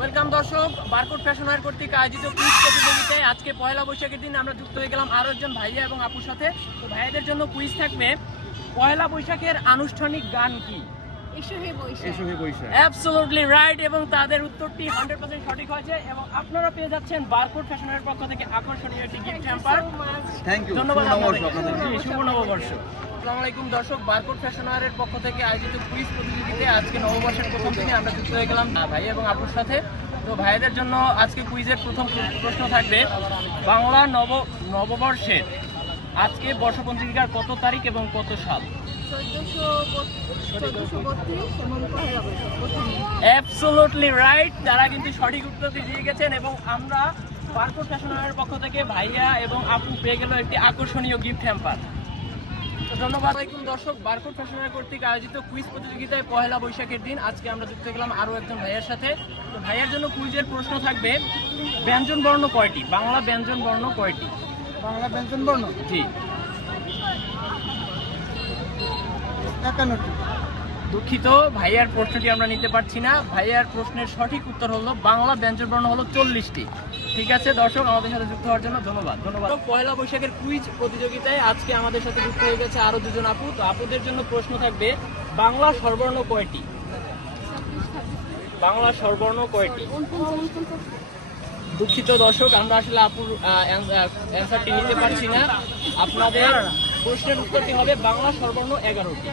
Welcome দর্শক, barcode fashion wire কর্তৃক আয়োজিত কুইজ প্রতিযোগিতায় আজকে পয়লা বৈশাখের দিন আমরা যুক্ত হয়ে গেলাম আরো একজন ভাইয়া এবং আপুর সাথে। তো ভাইয়াদের জন্য কুইজ থাকবে, পয়লা বৈশাখের আনুষ্ঠানিক গান কি? অ্যাবসলিউটলি রাইট, এবং তাদের উত্তরটি 100% সঠিক হয়েছে এবং আপনারা পেয়ে যাচ্ছেন বারকোড ফ্যাশন ওয়্যার পক্ষ থেকে আকর্ষণীয় একটি গিফট হ্যাম্পার। Thank you. ধন্যবাদ নববর্ষ আপনাদের। আপনাদের। জি, শুভ নববর্ষ। আসসালামু আলাইকুম দর্শক, বারকোড ফ্যাশন ওয়্যারের পক্ষ থেকে আয়োজিত কুইজ প্রতিযোগিতায় আজকে নববর্ষের প্রথম দিনে আমরা যুক্ত হয়ে গেলাম ভাই এবং আপুর সাথে। তো ভাইদের জন্য আজকে কুইজের প্রথম প্রশ্ন থাকবে, বাংলা নববর্ষের আজকে বর্ষপঞ্জিকার কত তারিখ এবং কত সাল? অ্যাবসলিউটলি রাইট, তারা কিন্তু সঠিক উত্তর দিয়ে গেছেন এবং আমরা বারকোড ফ্যাশন ওয়্যারের পক্ষ থেকে ভাইয়া এবং আপু পেয়ে গেল একটি আকর্ষণীয় গিফট হ্যাম্পার। ধন্যবাদ। আসসালামু দর্শক, বারকোড ফ্যাশন ওয়্যার কর্তৃক আয়োজিত কুইজ প্রতিযোগিতায় পয়লা বৈশাখের দিন আজকে আমরা যুক্ত গেলাম আরও একজন ভাইয়ের সাথে। তো ভাইয়ের জন্য কুইজের প্রশ্ন থাকবে, ব্যঞ্জন বর্ণ কয়টি? বাংলা ব্যঞ্জন বর্ণ কয়টি? বাংলা ব্যঞ্জন বর্ণ জি, 51টি। দুঃখিত, ভাইয়ার প্রশ্নটি আমরা নিতে পারছি না। ভাইয়ার প্রশ্নের সঠিক উত্তর হলো বাংলা ব্যঞ্জন বর্ণ হলো 40টি। ঠিক আছে দর্শক, আমাদের সাথে যুক্ত হওয়ার জন্য ধন্যবাদ। পয়লা বৈশাখের কুইজ প্রতিযোগিতায় আজকে আমাদের সাথে যুক্ত হয়ে গেছে আরো দুজন আপু। তো আপুদের জন্য প্রশ্ন থাকবে, বাংলা স্বরবর্ণ কয়টি? বাংলা স্বরবর্ণ কয়টি? দুঃখিত দর্শক, আমরা আসলে আপুর অ্যান্সারটি নিতে পারছি না। আপনাদের প্রশ্নের উত্তরটি হবে বাংলা স্বরবর্ণ 11টি।